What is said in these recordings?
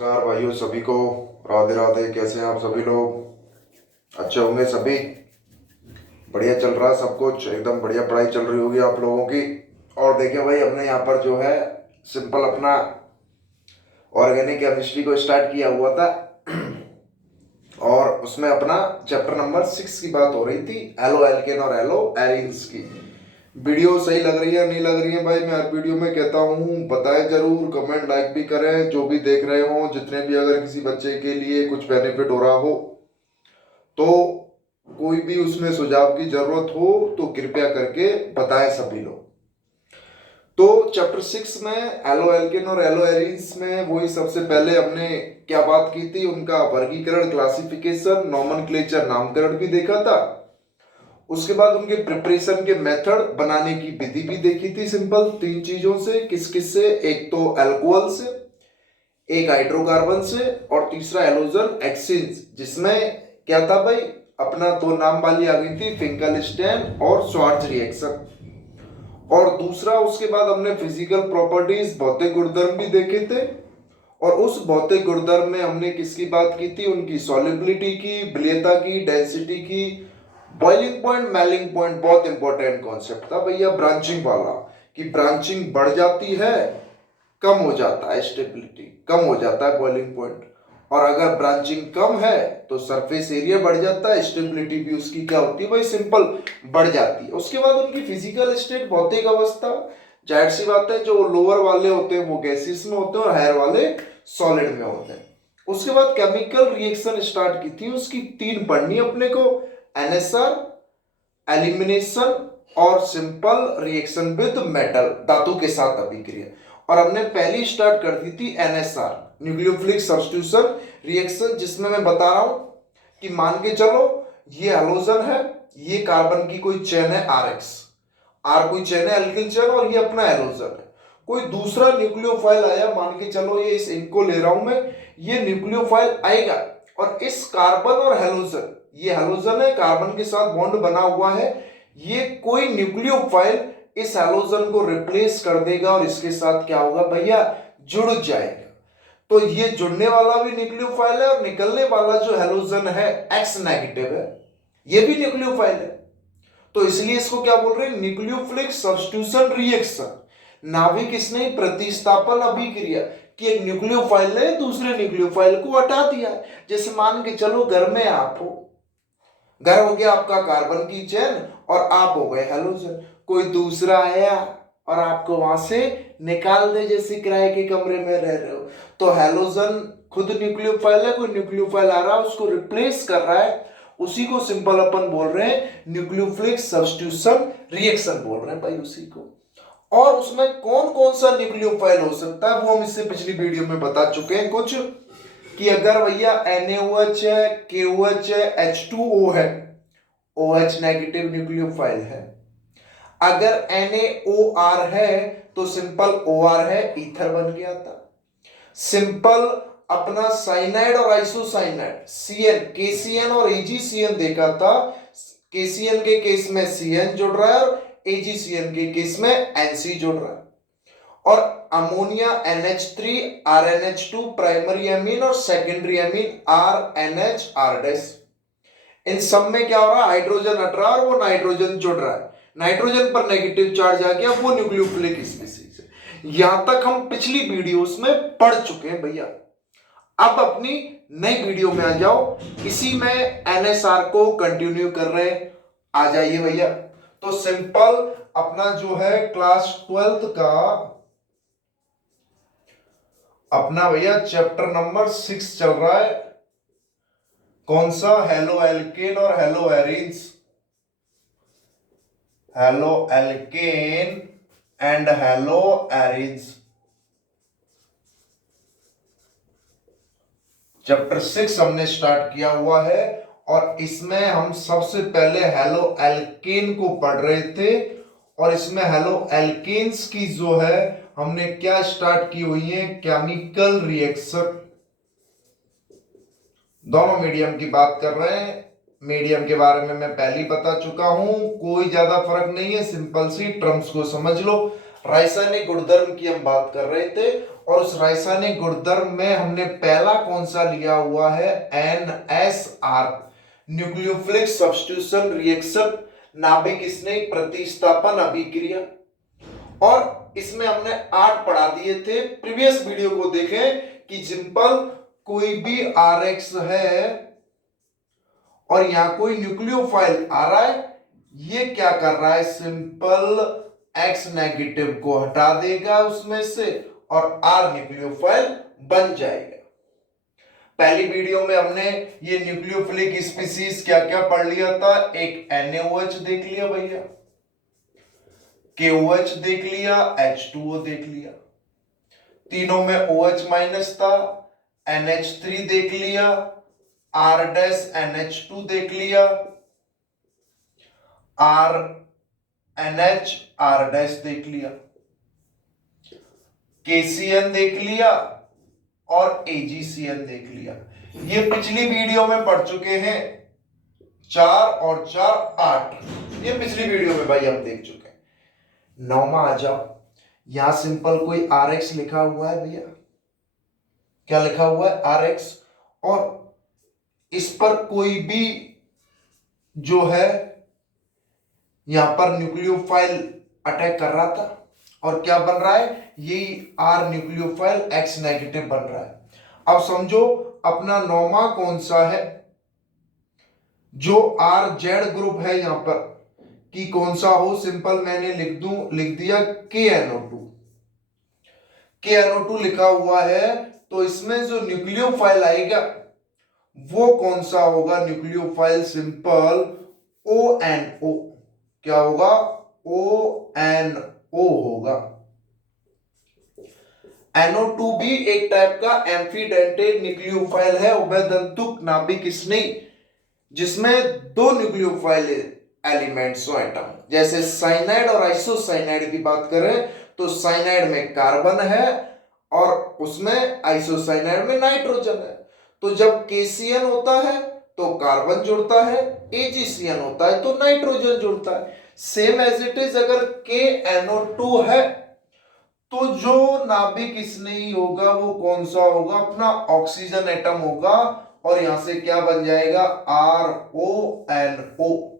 नमस्कार भाइयों सभी को। राधे राधे। कैसे हैं आप सभी लोग? अच्छे होंगे सभी। बढ़िया चल रहा है सब कुछ, एकदम बढ़िया पढ़ाई चल रही होगी आप लोगों की। और देखिए भाई, हमने यहाँ पर जो है सिंपल अपना ऑर्गेनिक केमिस्ट्री को स्टार्ट किया हुआ था और उसमें अपना चैप्टर नंबर 6 की बात हो रही थी, एलो एल्केन और एलो एरिन्स की। वीडियो सही लग रही है नहीं लग रही है भाई, मैं हर वीडियो में कहता हूँ बताएं जरूर, कमेंट लाइक भी करें। जो भी देख रहे हो, जितने भी, अगर किसी बच्चे के लिए कुछ बेनिफिट हो रहा हो तो कोई भी उसमें सुझाव की जरूरत हो तो कृपया करके बताएं सभी लोग। तो चैप्टर 6 में एलो एल्केन और एलो एरिन्स में वही सबसे पहले हमने क्या बात की थी, उनका वर्गीकरण, क्लासिफिकेशन, नॉमेनक्लेचर, नामकरण भी देखा था। उसके बाद उनके प्रिपरेशन के मेथड, बनाने की विधि भी देखी थी। सिंपल 3 चीजों से, किस किस से, एक तो अल्कोहल से, एक हाइड्रोकार्बन से और तीसरा एलोजन एक्सचेंज, जिसमें क्या था भाई, अपना 2 नाम वाली आ गई थी, फिंकलस्टैन और श्वार्ज रिएक्शन। और दूसरा उसके बाद हमने फिजिकल प्रॉपर्टीज, भौतिक गुणधर्म भी देखे थे। और उस भौतिक गुणधर्म में हमने किसकी बात की थी, उनकी सॉल्युबिलिटी की, विलेयता की, डेंसिटी की, बॉइलिंग पॉइंट, मेल्टिंग पॉइंट। बहुत इंपॉर्टेंट कॉन्सेप्ट था भैया ब्रांचिंग वाला, कि ब्रांचिंग बढ़ जाती है, कम हो जाता है स्टेबिलिटी, कम हो जाता है बॉइलिंग पॉइंट। और अगर ब्रांचिंग कम है तो सरफेस एरिया बढ़ जाता है, स्टेबिलिटी भी उसकी क्या होती है भाई, सिंपल बढ़ जाती है। उसके बाद उनकी फिजिकल स्टेट, भौतिक अवस्था, जाहिर सी बात है जो लोअर वाले होते हैं वो गैसेस में होते हैं और हायर वाले सॉलिड में होते हैं। उसके बाद केमिकल रिएक्शन स्टार्ट की थी, उसकी 3 पढ़नी अपने को, एनएसआर, एलिमिनेशन और सिंपल रिएक्शन विद मेटल, धातु के साथ अभिक्रिया। और हमने पहली स्टार्ट कर दी थी एनएसआर, न्यूक्लियोफिलिक सब्स्टिट्यूशन रिएक्शन, जिसमें मैं बता रहा हूं कि मान के चलो ये हेलोजन है, ये कार्बन की कोई चेन है आरएक्स, आर कोई चेन है एल्किल चेन, और ये अपना हेलोजन है। कोई दूसरा न्यूक्लियोफाइल आया, मान के चलो ये इस इनको ले रहा हूं मैं, ये न्यूक्लियोफाइल आएगा और इस कार्बन और हेलोजन, ये हेलोजन है, कार्बन के साथ बॉन्ड बना हुआ है, ये कोई न्यूक्लियोफाइल इस हेलोजन को रिप्लेस कर देगा और इसके साथ क्या होगा भैया, जुड़ जाएगा। तो ये जुड़ने वाला भी न्यूक्लियोफाइल है और निकलने वाला जो हेलोजन है एक्स नेगेटिव है, ये भी न्यूक्लियोफाइल है। तो इसलिए इसको क्या बोल रहे हैं, न्यूक्लियोफिलिक सब्स्टिट्यूशन रिएक्शन, नाभिक स्नेही प्रतिस्थापन अभिक्रिया, कि एक न्यूक्लियोफाइल ने दूसरे न्यूक्लियोफाइल को हटा दिया। जैसे मान के चलो घर में आप हो, घर हो गया आपका कार्बन की चेन और आप हो गए हेलोजन, कोई दूसरा आया और आपको वहां से निकाल दे, जैसे किराए के कमरे में रह रहे हो, तो हेलोजन खुद न्यूक्लियोफाइल है, कोई न्यूक्लियोफाइल आ रहा है उसको रिप्लेस कर रहा है, उसी को सिंपल अपन बोल रहे हैं न्यूक्लियोफिलिक सब्स्टिट्यूशन रिएक्शन बोल रहे हैं भाई उसी को। और उसमें कौन कौन सा न्यूक्लियोफाइल हो सकता है वो हम इससे पिछली वीडियो में बता चुके हैं कुछ, कि अगर भैया NaOH है, KOH है, H2O है, OH नेगेटिव न्यूक्लियोफाइल है। अगर NaOR है तो सिंपल OR है, ईथर बन गया था। सिंपल अपना साइनाइड और आइसोसाइनाइड, CN, KCN और AgCN देखा था। KCN के केस में CN जुड़ रहा है और AgCN के केस में NC जुड़ रहा है। और ammonia NH3 RNH2 primary amine और सेकेंडरी एमीन RNH R-, इन सब में क्या हो रहा है, हाइड्रोजन हट रहा है और वो नाइट्रोजन जुड़ रहा है, नाइट्रोजन पर नेगेटिव चार्ज आ गया, वो न्यूक्लियोफिलिक स्पीशीज है। यहां तक हम पिछली वीडियोस में पढ़ चुके हैं भैया। अब अपनी नई वीडियो में आ जाओ, इसी में एनएसआर को कंटिन्यू कर रहे हैं, आ जाइए भैया। तो सिंपल अपना जो है क्लास 12th का अपना भैया चैप्टर नंबर 6 चल रहा है, कौन सा, हेलो एल्केन और hello arenes, halo alkane and hello arenes. Chapter 6 हमने स्टार्ट किया हुआ है और इसमें हम सबसे पहले हेलो एल्केन को पढ़ रहे थे। और इसमें हेलो एल्केन्स की जो है हमने क्या स्टार्ट की हुई है, केमिकल रिएक्शन। दोनों मीडियम की बात कर रहे हैं, मीडियम के बारे में मैं पहले ही बता चुका हूं, कोई ज्यादा फर्क नहीं है, सिंपल सी टर्म्स को समझ लो। रासायनिक गुणधर्म की हम बात कर रहे थे और उस रासायनिक गुणधर्म में हमने पहला कौन सा लिया हुआ है, NSR, न्यूक्लियोफिलिक सब्स्टिट्यूशन रिएक्शन, नाभिक स्नेह प्रतिस्थापन अभिक्रिया। और इसमें हमने 8 पढ़ा दिए थे, प्रीवियस वीडियो को देखें कि सिंपल कोई भी RX है और यहां कोई न्यूक्लियोफाइल आ रहा है, ये क्या कर रहा है, सिंपल X नेगेटिव को हटा देगा उसमें से और R न्यूक्लियोफाइल बन जाएगा। पहली वीडियो में हमने ये न्यूक्लियोफिलिक स्पीसीज क्या क्या पढ़ लिया था, एक NaOH देख लिया भैया, KOH देख लिया, H2O देख लिया, तीनों में OH माइनस था, NH3 देख लिया, R डैश NH2 देख लिया, R NH R डैश देख लिया, KCN देख लिया और AgCN देख लिया। ये पिछली वीडियो में पढ़ चुके हैं, 4 और 4 8, ये पिछली वीडियो में भाई हम देख चुके हैं। 9वां आ जाओ, यहां सिंपल कोई RX लिखा हुआ है भैया, क्या लिखा हुआ है, RX, और इस पर कोई भी जो है यहां पर न्यूक्लियोफाइल अटैक कर रहा था और क्या बन रहा है, यही R न्यूक्लियोफाइल X नेगेटिव बन रहा है। अब समझो अपना 9वां कौन सा है, जो RZ ग्रुप है यहां पर कि कौन सा हो, सिंपल मैंने लिख दिया KNO2, KNO2 लिखा हुआ है, तो इसमें जो न्यूक्लियोफाइल आएगा वो कौन सा होगा, न्यूक्लियोफाइल सिंपल ONO, क्या होगा, ONO होगा। NO2 भी एक टाइप का एम्फीडेंटेड न्यूक्लियोफाइल है, उभयदंतुक नाभिक स्नेही, जिसमें 2 न्यूक्लियोफाइल एलिमेंट्स हो एटम, जैसे साइनाइड और आइसोसाइनाइड की बात करें तो साइनाइड में कार्बन है और उसमें आइसोसाइनाइड में नाइट्रोजन है। तो जब KCN होता है तो कार्बन जुड़ता है, AgCN होता है तो नाइट्रोजन जुड़ता है। सेम एज इट इज अगर KNO2 है तो जो नाभिक स्नेही होगा वो कौन सा होगा, अपना ऑक्सीजन एटम होगा और यहां से क्या बन जाएगा, RONO,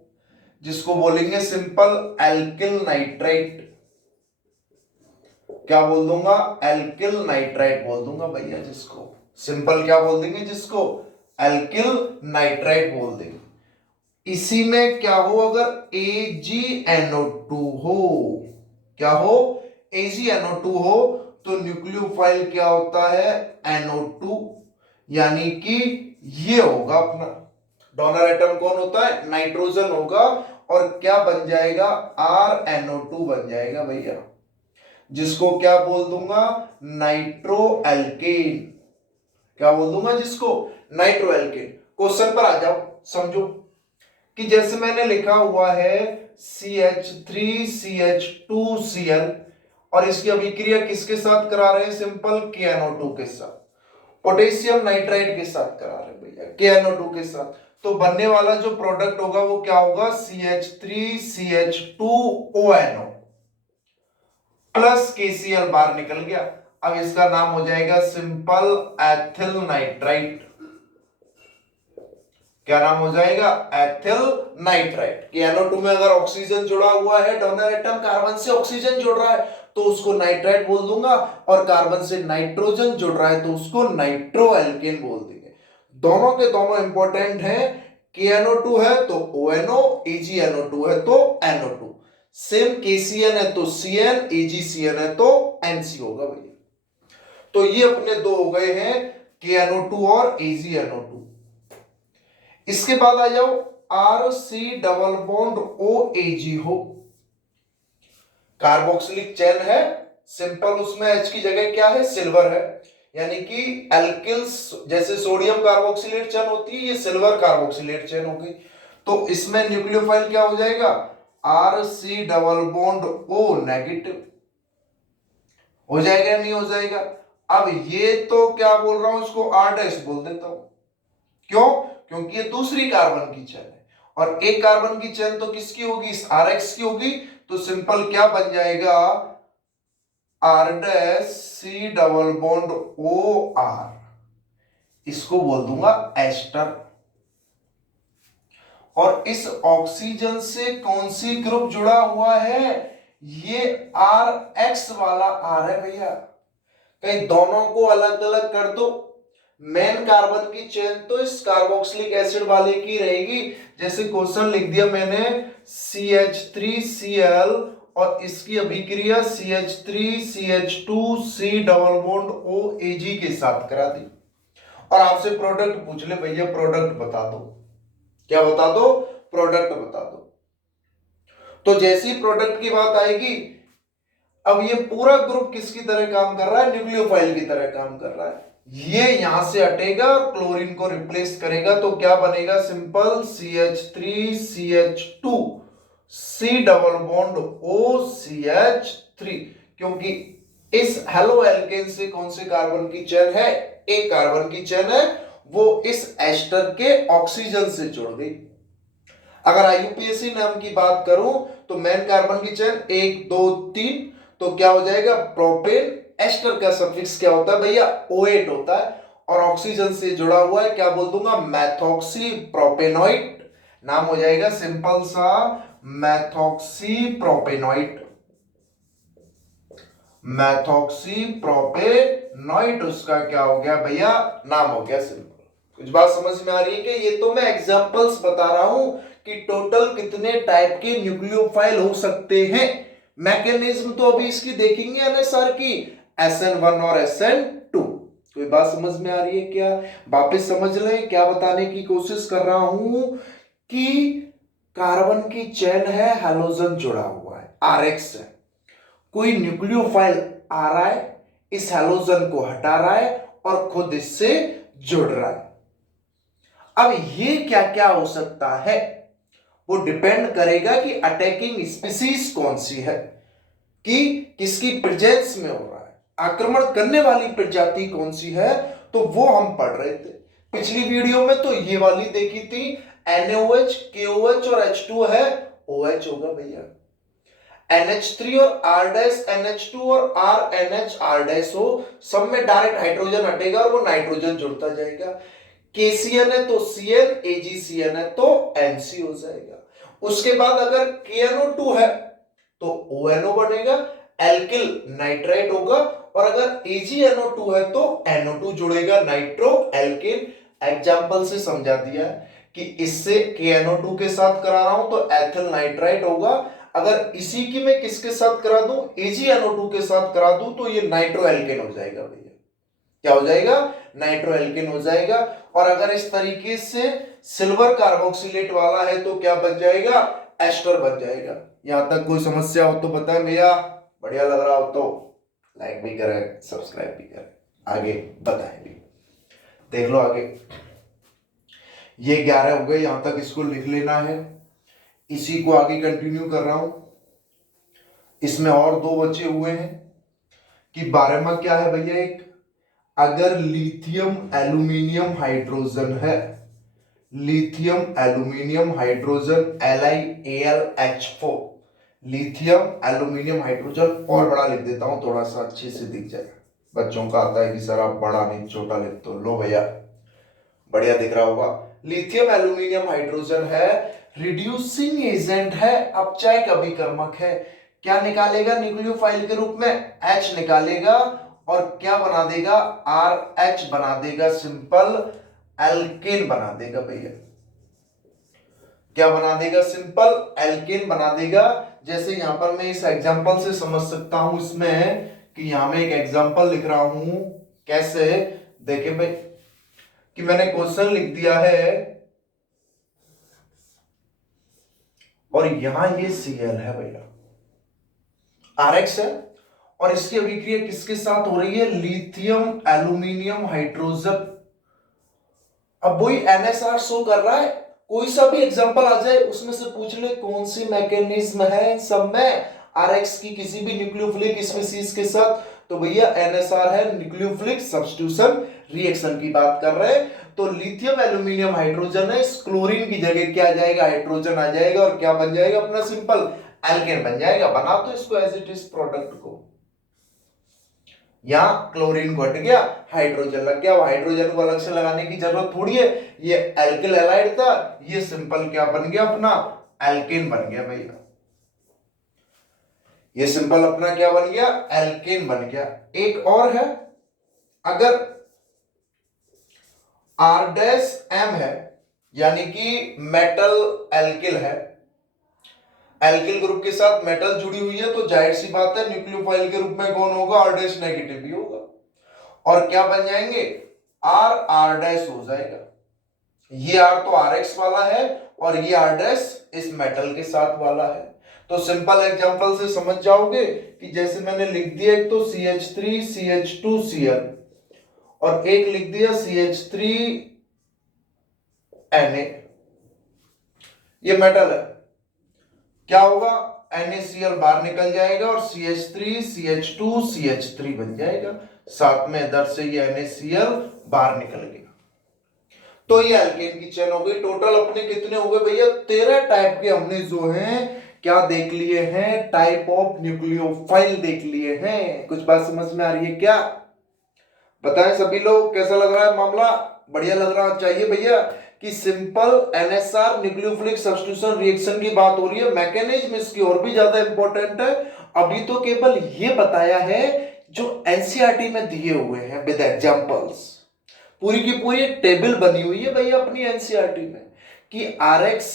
जिसको बोलेंगे सिंपल एल्किल नाइट्राइट। क्या बोल दूंगा, एल्किल नाइट्राइट बोल दूंगा भैया, जिसको सिंपल क्या बोल देंगे, जिसको एल्किल नाइट्राइट बोल देंगे। इसी में क्या हो, अगर AgNO2 हो, क्या हो, AgNO2 हो तो न्यूक्लियोफाइल क्या होता है, NO2, यानी कि ये होगा अपना डोनर एटम कौन होता है, नाइट्रोजन होगा और क्या बन जाएगा, RNO2 बन जाएगा भैया, जिसको क्या बोल दूंगा, नाइट्रो एल्केन। क्या बोल दूंगा, जिसको नाइट्रो एल्केन। क्वेश्चन पर आ जाओ, समझो कि जैसे मैंने लिखा हुआ है CH3CH2Cl और इसकी अभिक्रिया किसके साथ करा रहे हैं, सिंपल KNO2 के साथ, पोटेशियम नाइट्राइड के साथ करा रहे हैं भैया, KNO2 के साथ। तो बनने वाला जो प्रोडक्ट होगा वो क्या होगा, CH3CH2ONO प्लस KCl बाहर निकल गया। अब इसका नाम हो जाएगा सिंपल एथिल नाइट्राइट। क्या नाम हो जाएगा, एथिल नाइट्राइट। KNO2 में अगर ऑक्सीजन जुड़ा हुआ है, डोनर एटम कार्बन से ऑक्सीजन जुड़ रहा है तो उसको नाइट्राइट बोल दूंगा, और कार्बन से नाइट्रोजन जुड़ रहा है तो उसको नाइट्रो एल्केन बोल देंगे। दोनों के दोनों इंपॉर्टेंट हैं। KNO2 है तो ONO, AgNO2 है तो NO2, सेम KCN है तो CN, AgCN है तो NC होगा भैया। तो ये अपने दो हो गए हैं, KNO2 और AgNO2। इसके बाद आ जाओ RC डबल बॉन्ड OAG हो, कार्बोक्सिलिक चेन है सिंपल, उसमें H की जगह क्या है, सिल्वर है, यानी कि एल्किल्स जैसे सोडियम कार्बोक्सिलेट चेन होती है, ये सिल्वर कार्बोक्सिलेट चेन होगी। तो इसमें न्यूक्लियोफाइल क्या हो जाएगा, RC double bond O negative हो जाएगा, नहीं हो जाएगा। अब ये तो क्या बोल रहा हूं, इसको R डैश बोल देता हूं, क्यों, क्योंकि ये दूसरी कार्बन की चेन है और एक कार्बन की चेन तो किसकी होगी, RX की होगी। तो सिंपल क्या बन जाएगा, R dash C double bond O R, इसको बोल दूंगा एस्टर। और इस ऑक्सीजन से कौन सी ग्रुप जुड़ा हुआ है? ये आर एक्स वाला आर है भैया। कहीं दोनों को अलग अलग कर दो, मेन कार्बन की चेन तो इस कार्बोक्सिलिक एसिड वाले की रहेगी। जैसे क्वेश्चन लिख दिया मैंने CH3Cl और इसकी अभिक्रिया CH3CH2C डबल बॉन्ड OAG के साथ करा दी, और आपसे प्रोडक्ट पूछ ले, भैया प्रोडक्ट बता दो। क्या बता दो? प्रोडक्ट बता दो। तो जैसी प्रोडक्ट की बात आएगी, अब ये पूरा ग्रुप किसकी तरह काम कर रहा है? न्यूक्लियोफाइल की तरह काम कर रहा है। ये यहां से हटेगा और क्लोरीन को रिप्लेस करेगा, तो क्या बनेगा? Simple CH3CH2 C double bond OCH3, क्योंकि इस हेलो एल्केन से कौन से कार्बन की चेन है? एक कार्बन की चेन है, वो इस एस्टर के ऑक्सीजन से जुड़ गई। अगर आईयूपीएसी नाम की बात करूं तो मेन कार्बन की चेन 1 2 3, तो क्या हो जाएगा? प्रोपेन। एस्टर का सफिक्स क्या होता है भैया? O8 होता है, और ऑक्सीजन से जुड़ा हुआ है, क्या बोल दूंगा? मैथॉक्सी प्रोपेनॉइट। नाम हो जाएगा सिंपल सा मैथॉक्सी प्रोपेनॉइट। मैथॉक्सी प्रोपेनॉइट उसका क्या हो गया भैया? नाम हो गया सिंपल। कुछ बात समझ में आ रही है? कि ये तो मैं एग्जांपल्स बता रहा हूं कि टोटल कितने टाइप के न्यूक्लियोफाइल हो सकते हैं। मैकेनिज्म तो अभी इसकी देखेंगे एनएसआर की, SN1 और SN2। कोई बात समझ में आ रही है क्या? वापस समझ लें, क्या बताने की कोशिश कर रहा हूं कि कार्बन की चेन है, हैलोजन जुड़ा हुआ है, RX है, कोई न्यूक्लियोफाइल आ रहा है, इस हैलोजन को हटा रहा है और खुद इससे जुड़ रहा है। अब ये क्या क्या हो सकता है, वो डिपेंड करेगा कि अटैकिंग स्पीसीज कौन सी है, कि किसकी प्रेजेंस में हो रहा है, आक्रमण करने वाली प्रजाति कौन सी है। तो वो हम पढ़ रहे थे पिछली वीडियो में, तो ये वाली देखी थी NaOH, KOH और H2 है, OH होगा भैया। NH3 और R डैश NH2 और R NH R डैश हो, सब में डायरेक्ट हाइड्रोजन हटेगा और वो नाइट्रोजन जुड़ता जाएगा। KCN है तो CN, AgCN है तो NC हो जाएगा। उसके बाद अगर KNO2 है तो ONO बनेगा, एल्किल नाइट्राइट होगा, और अगर AgNO2 है तो NO2 जुड़ेगा, नाइट्रो एल्किल। एग्जांपल से समझा दिया कि इससे KNO2 के साथ करा रहा हूं तो एथिल नाइट्राइट होगा। अगर इसी की मैं किसके साथ करा दूं? AgNO2 के साथ करा दूं तो ये नाइट्रो एल्केन हो जाएगा भैया। क्या हो जाएगा? नाइट्रो एल्केन हो जाएगा। और अगर इस तरीके से सिल्वर कार्बोक्सिलेट वाला है तो क्या बन जाएगा? एस्टर बन जाएगा। यहां तक कोई समस्या हो तो बताएं भैया, बढ़िया लग रहा हो तो लाइक भी करें, सब्सक्राइब भी करें, आगे बताएं भी। देख लो आगे, ये 11 हो गए, यहां तक इसको लिख लेना है। इसी को आगे कंटिन्यू कर रहा हूं। इसमें और दो बचे हुए हैं कि 12वां क्या है भैया? एक, अगर लिथियम एल्यूमिनियम हाइड्रोजन है, lithium aluminium hydrogen LiAlH4, lithium aluminium hydrogen, और बड़ा लिख देता हूं थोड़ा सा अच्छे से दिख जाए। बच्चों का आता है कि सर आप बड़ा नहीं छोटा लिख दो, लो भैया बढ़िया दिख रहा होगा। लिथियम एल्यूमिनियम हाइड्रोजन है, रिड्यूसिंग एजेंट है, अपचायक अभिकर्मक है। क्या निकालेगा न्यूक्लियोफाइल के रूप में? H निकालेगा, और क्या बना देगा? RH बना देगा, सिंपल एल्केन बना देगा भैया। क्या बना देगा? सिंपल एल्केन बना देगा। जैसे यहां पर मैं इस एग्जांपल से समझ सकता हूं इसमें, कि यहां में एक एग्जांपल लिख रहा हूं। कैसे? देखिए भाई, कि मैंने क्वेश्चन लिख दिया है और यहां ये Cl है भैया, RX है, और इसकी अभिक्रिया किसके साथ हो रही है? Lithium aluminium hydrogen. अब वही NSR शो कर रहा है। कोई सा भी एग्जांपल आ जाए उसमें से पूछ ले कौन सी मैकेनिज्म है, सब में RX की किसी भी न्यूक्लियोफिलिक स्पीशीज के साथ, तो भैया NSR है, न्यूक्लियोफिलिक सब्स्टिट्यूशन रिएक्शन की बात कर रहे हैं। तो लिथियम एल्यूमिनियम हाइड्रोजन है, इस क्लोरीन की जगह क्या आ जाएगा? हाइड्रोजन आ जाएगा, और क्या बन जाएगा? अपना सिंपल एल्केन बन जाएगा। बना तो इसको एज इट इज प्रोडक्ट को। यहाँ क्लोरीन घट गया, हाइड्रोजन लग गया। हाइड्रोजन को अलग से लगाने की जरूरत थोड़ी है, ये एल्किल हैलाइड था, ये सिंपल क्या बन गया अपना, एल्केन बन गया भैया। ये सिंपल अपना क्या बन गया, एल्केन बन गया। एक और है, अगर R डैश M है, यानी कि मेटल एल्किल है, एल्किल ग्रुप के साथ मेटल जुड़ी हुई है, तो जाहिर सी बात है न्यूक्लियोफाइल के रूप में कौन होगा, R डैश नेगेटिव भी होगा। और क्या बन जाएंगे, R R डैश हो जाएगा। ये R तो RX वाला है और ये R डैश इस मेटल के साथ वाला है। तो सिंपल एग्जांपल से समझ जाओगे कि जैसे मैंने लिख दिया, एक तो CH3 CH2 Cl और एक लिख दिया CH3 Na, ये मेटल है, क्या होगा, NaCl बाहर निकल जाएगा और CH3 CH2 CH3 बन जाएगा, साथ में इधर से ये NaCl बाहर निकल गया। तो ये एल्केन की चेन हो गई। टोटल अपने कितने हो गए भैया, 13 टाइप के हमने जो हैं क्या देख लिए हैं, टाइप ऑफ न्यूक्लियोफाइल देख लिए हैं। कुछ बात समझ में आ रही है क्या, बताएं सभी लोग, कैसा लग रहा है मामला, बढ़िया लग रहा चाहिए भैया। कि simple NSR nucleophilic substitution reaction की बात हो रही है, मैकेनिज्म इसकी और भी ज्यादा इंपॉर्टेंट है। अभी तो केवल ये बताया है जो एनसीईआरटी में दिए हुए हैं विद एग्जांपल्स, पूरी की पूरी एक टेबल बनी हुई है भैया अपनी एनसीईआरटी में कि आरएक्स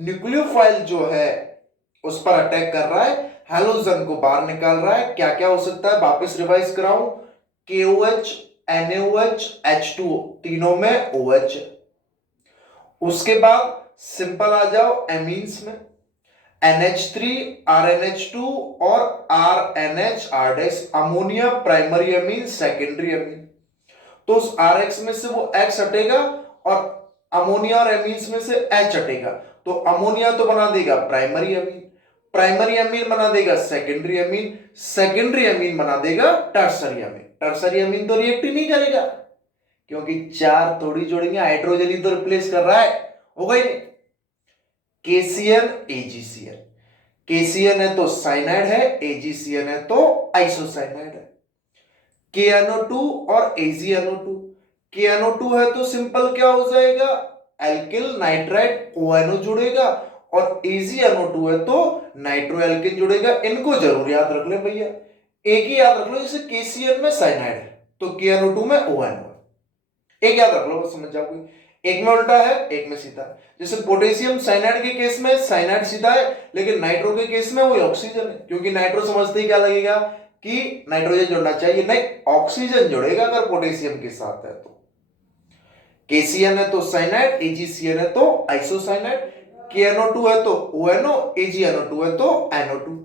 न्यूक्लियोफाइल जो है उस पर अटैक कर रहा है, हैलोजन को बाहर निकाल रहा है। क्या क्या हो सकता है, वापस रिवाइज कराऊं, KOH NaOH H2O, तीनों में OH। उसके बाद सिंपल आ जाओ एमीन्स में, NH3 RNH2 और RNH R- ammonia primary amine secondary amine. तो उस RX में से वो X हटेगा और अमोनिया और एमीन्स में से H हटेगा, तो अमोनिया तो बना देगा प्राइमरी अमीन, प्राइमरी अमीन बना देगा सेकेंडरी अमीन, सेकेंडरी अमीन बना देगा टर्सरी अमीन। टर्सरी अमीन तो रिएक्ट ही नहीं करेगा क्योंकि चार थोड़ी जोड़ेंगे, हाइड्रोजन ही तो रिप्लेस कर रहा है, होगा ही नहीं। KCl AgCl, KCl है तो साइनाइड है, AgCl है तो आइसोसाइनाइड है। KNO2 और AgNO2, KNO2 है तो सिंपल क्या हो जाएगा, एल्किल नाइट्राइड ONO जुड़ेगा, और AgNO2 है तो नाइट्रो एल्किन जुड़ेगा। इनको जरूर याद रख ले भैया, एक ही याद रख लो, जैसे KCl में साइनाइड है तो KNO2 में ONO है, एक याद रख लो, बस समझ जाओगे। एक में उल्टा है, एक में सीधा है। जैसे पोटेशियम साइनाइड के केस में साइनाइड सीधा है, लेकिन नाइट्रो के केस में वो ऑक्सीजन है, क्योंकि नाइट्रो समझते ही क्या लगेगा कि नाइट्रोजन जुड़ना चाहिए, नहीं, ऑक्सीजन जुड़ेगा अगर पोटेशियम के साथ है तो। KCl है तो साइनाइड, AgCl है तो आइसोसाइनाइड, KNO2 है तो ONO, AgNO2 है तो NO2।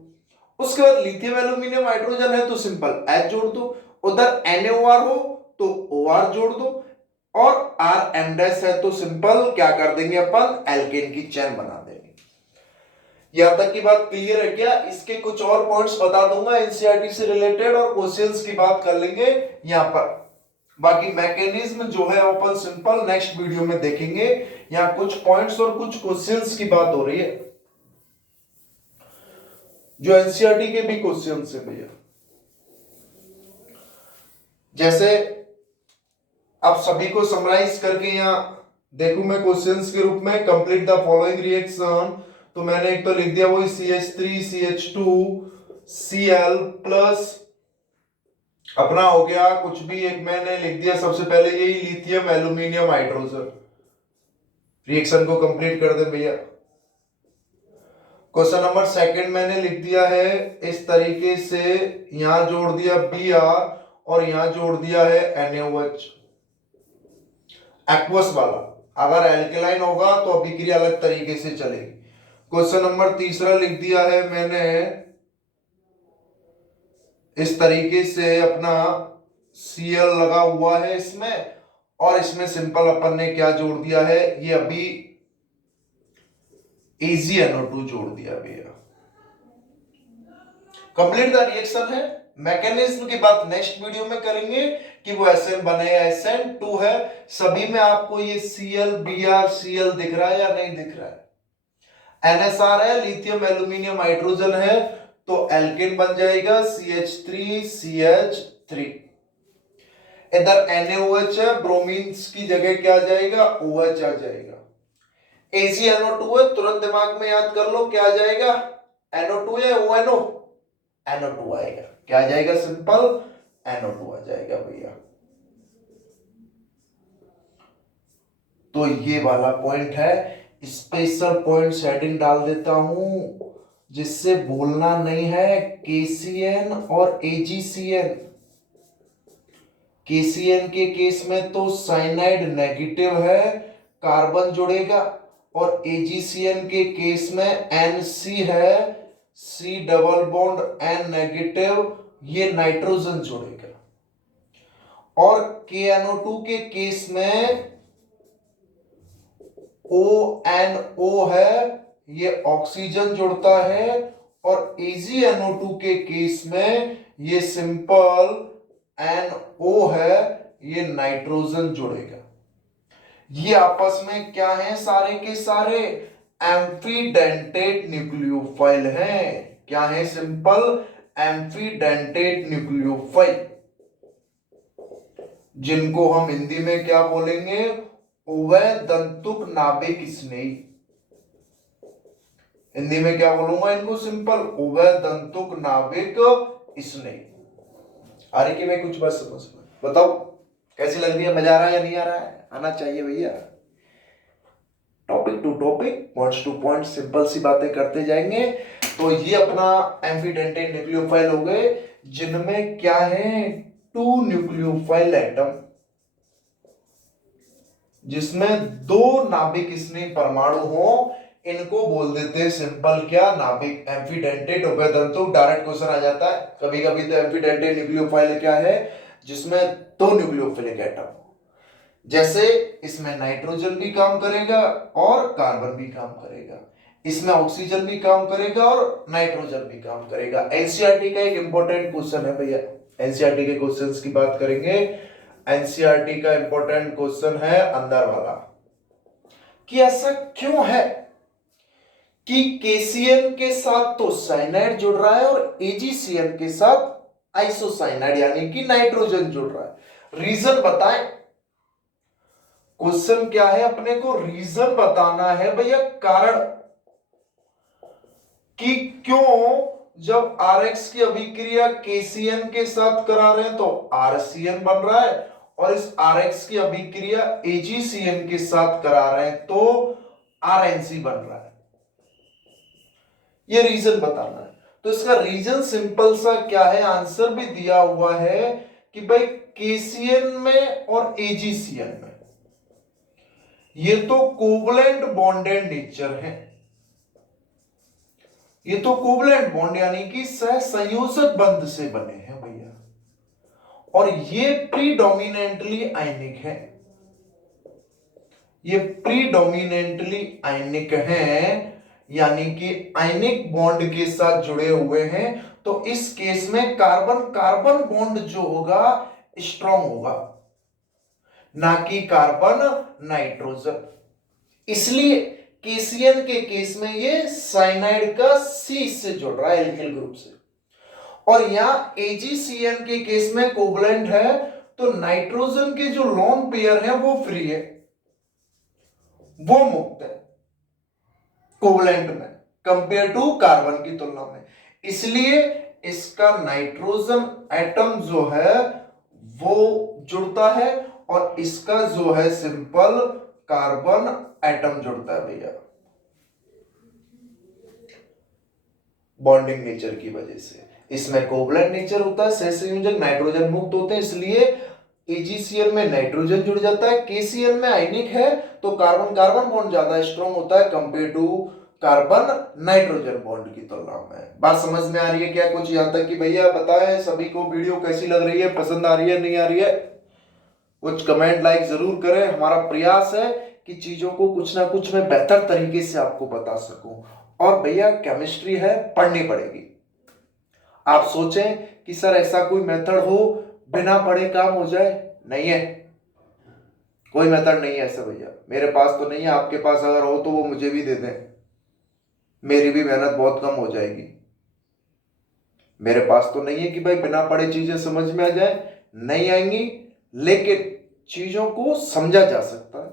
उसके बाद लिथियम एल्यूमिनियम हाइड्रोजन है तो सिंपल H जोड़ दो, उधर NaOR हो तो OR जोड़ दो, और RM- है तो सिंपल क्या कर देंगे अपन, एल्केन की चेन बना देंगे। यहां तक की बात क्लियर है क्या, इसके कुछ और पॉइंट्स बता दूंगा एनसीईआरटी से रिलेटेड और क्वेश्चंस की बात कर लेंगे यहां पर। बाकी मैकेनिज्म जो है अपन सिंपल नेक्स्ट वीडियो में देखेंगे। यहां कुछ पॉइंट्स और कुछ क्वेश्चंस की बात हो रही है जो एनसीईआरटी के भी क्वेश्चंस है भैया। जैसे आप सभी को समराइज करके यहां देखूं मैं क्वेश्चंस के रूप में, कंप्लीट द फॉलोइंग रिएक्शन, तो मैंने एक तो लिख दिया वही CH3 CH2 Cl प्लस अपना हो गया कुछ भी, एक मैंने लिख दिया सबसे पहले यही लिथियम एल्यूमिनियम हाइड्रोजन। रिएक्शन को कंप्लीट कर दे भैया। क्वेश्चन नंबर सेकंड मैंने लिख दिया है इस तरीके से, यहां जोड़ दिया Br और यहां जोड़ दिया है NaOH, एक्वस वाला। अगर एल्केलाइन होगा तो अभिक्रिया अलग तरीके से चलेगी। क्वेश्चन नंबर तीसरा लिख दिया है मैंने इस तरीके से, अपना Cl लगा हुआ है इसमें, और इसमें सिंपल अपन ने क्या जोड़ दिया है, ये अभी AgNO2 जोड़ दिया भैया। कंप्लीट द रिएक्शन है। मैकेनिज्म की बात नेक्स्ट वीडियो में करेंगे कि वो SN बने या SN2 है। सभी में आपको ये Cl Br Cl दिख रहा है या नहीं दिख रहा है, NSR है, लिथियम एल्यूमिनियम हाइड्रोजन है, तो एल्केन बन जाएगा CH3 CH 3। इधर NaOH है, ब्रोमीन्स की जगह क्या आ जाएगा, OH आ जाएगा। AgNO2 है, तुरंत दिमाग में याद कर लो क्या आ जाएगा, NO2 या ONO, NO2 आएगा। क्या आ जाएगा, सिंपल NO2 आ जाएगा भैया। तो ये वाला पॉइंट है, स्पेशल पॉइंट हेडिंग डाल देता हूं जिससे बोलना नहीं है। KCN और AgCN, KCN के केस में तो साइनाइड नेगेटिव है, कार्बन जुड़ेगा, और AgCN के केस में NC है, C double bond N negative, ये नाइट्रोजन जुड़ेगा। और KNO2 के केस में ONO है, ये ऑक्सीजन जुड़ता है, और AgNO2 के केस में ये सिंपल NO है, ये नाइट्रोजन जुड़ेगा। ये आपस में क्या है, सारे के सारे एम्फीडेंटेट न्यूक्लियोफाइल हैं। क्या है, सिंपल एम्फीडेंटेट न्यूक्लियोफाइल, जिनको हम हिंदी में क्या बोलेंगे, उभयदंतुक नाभिक स्नेही। हिंदी में क्या बोलूंगा इनको, सिंपल उभयदंतुक नाभिक स्नेही। आ रही कि मैं कुछ बात समझ में, बताओ कैसी लग रही है, मजा आ रहा है या नहीं आ रहा है, आना चाहिए भैया। Topic to topic, points to point, simple सी बातें करते जाएंगे। तो ये अपना एम्फीडेंटेट न्यूक्लियोफाइल हो गए, जिनमें क्या है, 2 न्यूक्लियोफाइल एटम, जिसमें 2 नाभिक स्नेही परमाणु हो, इनको बोल देते हैं सिंपल क्या, नाभिक, एम्फीडेंटेट उभयदंतुक। डायरेक्ट क्वेश्चन आ जाता है कभी कभी तो, एम्फीडेंटेट न्यूक्लियोफाइल क्या है, जिसमें 2 न्यूक्लियोफिलिक एटम। जैसे इसमें नाइट्रोजन भी काम करेगा और कार्बन भी काम करेगा, इसमें ऑक्सीजन भी काम करेगा और नाइट्रोजन भी काम करेगा। एनसीईआरटी का एक इंपॉर्टेंट क्वेश्चन है भैया, एनसीईआरटी के क्वेश्चंस की बात करेंगे। एनसीईआरटी का इंपॉर्टेंट क्वेश्चन है अंदर वाला, कि ऐसा क्यों है कि KCN के साथ तो साइनाइड जुड़ रहा है और AgCN के साथ आइसोसाइनाइड यानी कि नाइट्रोजन जुड़ रहा है। रीजन बताएं। क्वेश्चन क्या है, अपने को रीजन बताना है भैया, कारण, कि क्यों जब RX की अभिक्रिया KCN के साथ करा रहे हैं तो RCN बन रहा है, और इस RX की अभिक्रिया AgCN के साथ करा रहे हैं तो RNC बन रहा है। ये रीजन बताना है। तो इसका रीजन सिंपल सा क्या है, आंसर भी दिया हुआ है कि भाई KCN में और AgCN में ये तो कोवलेंट बॉन्डेड नेचर है, ये तो कोवलेंट बॉन्ड यानी कि सहसंयोजक बंध से बने हैं भैया, और ये प्रीडोमिनेंटली आयनिक है, ये प्रीडोमिनेंटली आयनिक है, यानी कि आयनिक बॉन्ड के साथ जुड़े हुए हैं। तो इस केस में कार्बन कार्बन बॉन्ड जो होगा स्ट्रॉन्ग होगा, ना कि कार्बन नाइट्रोजन। इसलिए KCN के केस में ये साइनाइड का C से जुड़ रहा है, एल्किल ग्रुप से, और यहां AgCN के केस में कोवलेंट है, तो नाइट्रोजन के जो लोन पेयर है वो फ्री है, वो मुक्त है कोवलेंट में कंपेयर टू कार्बन की तुलना में। इसलिए इसका नाइट्रोजन एटम जो है वो जुड़ता है, और इसका जो है सिंपल कार्बन एटम जुड़ता है भैया, बॉन्डिंग नेचर की वजह से। इसमें कोवलेंट नेचर होता है, सहसंयोजक, नाइट्रोजन मुक्त होते हैं, इसलिए AgCN में नाइट्रोजन जुड़ जाता है। KCN में आयनिक है तो कार्बन कार्बन बॉन्ड ज्यादा स्ट्रॉन्ग होता है compare to carbon nitrogen bond की तुलना में। बात समझ में आ रही है क्या कुछ यहां तक? कि भैया बताएं सभी को वीडियो कैसी लग रही है, पसंद आ रही है नहीं आ रही है, कुछ कमेंट लाइक जरूर करें। हमारा प्रयास है कि चीजों को कुछ ना कुछ मैं बेहतर तरीके से आपको बता सकूं। और भैया केमिस्ट्री है, पढ़नी पड़ेगी। आप सोचें कि सर ऐसा कोई मेथड हो बिना पढ़े काम हो जाए, नहीं है, कोई मेथड नहीं है ऐसा भैया, मेरे पास तो नहीं है। आपके पास अगर हो तो वो मुझे भी दे दें, मेरी भी मेहनत बहुत कम हो जाएगी। मेरे पास तो नहीं है कि भाई बिना पढ़े चीजें समझ में आ जाए, नहीं आएंगी, लेकिन चीजों को समझा जा सकता है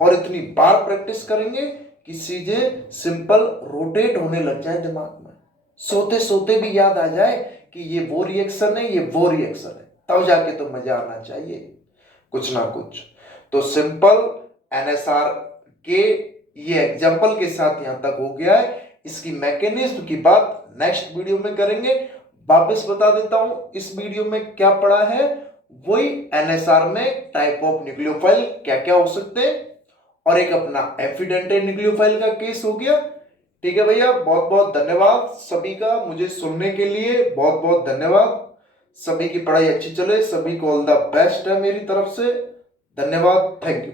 और इतनी बार प्रैक्टिस करेंगे कि चीजें सिंपल रोटेट होने लग जाए दिमाग में, सोते सोते भी याद आ जाए कि ये वो रिएक्शन है, ये वो रिएक्शन है, तब जाके तो मजा आना चाहिए कुछ ना कुछ। तो सिंपल एनएसआर के ये एग्जाम्पल के साथ यहां तक हो गया है। इसकी मैकेनिज्म की बात नेक्स्ट वीडियो में करेंगे। वापस बता देता हूं इस वीडियो में क्या पढ़ा है, वही एनएसआर में टाइप ऑफ न्यूक्लियोफाइल क्या क्या हो सकते हैं, और एक अपना एफिडेंटेड न्यूक्लियोफाइल का केस हो गया। ठीक है भैया, बहुत बहुत धन्यवाद सभी का मुझे सुनने के लिए, बहुत बहुत धन्यवाद। सभी की पढ़ाई अच्छी चले, सभी को ऑल द बेस्ट है मेरी तरफ से। धन्यवाद, थैंक यू।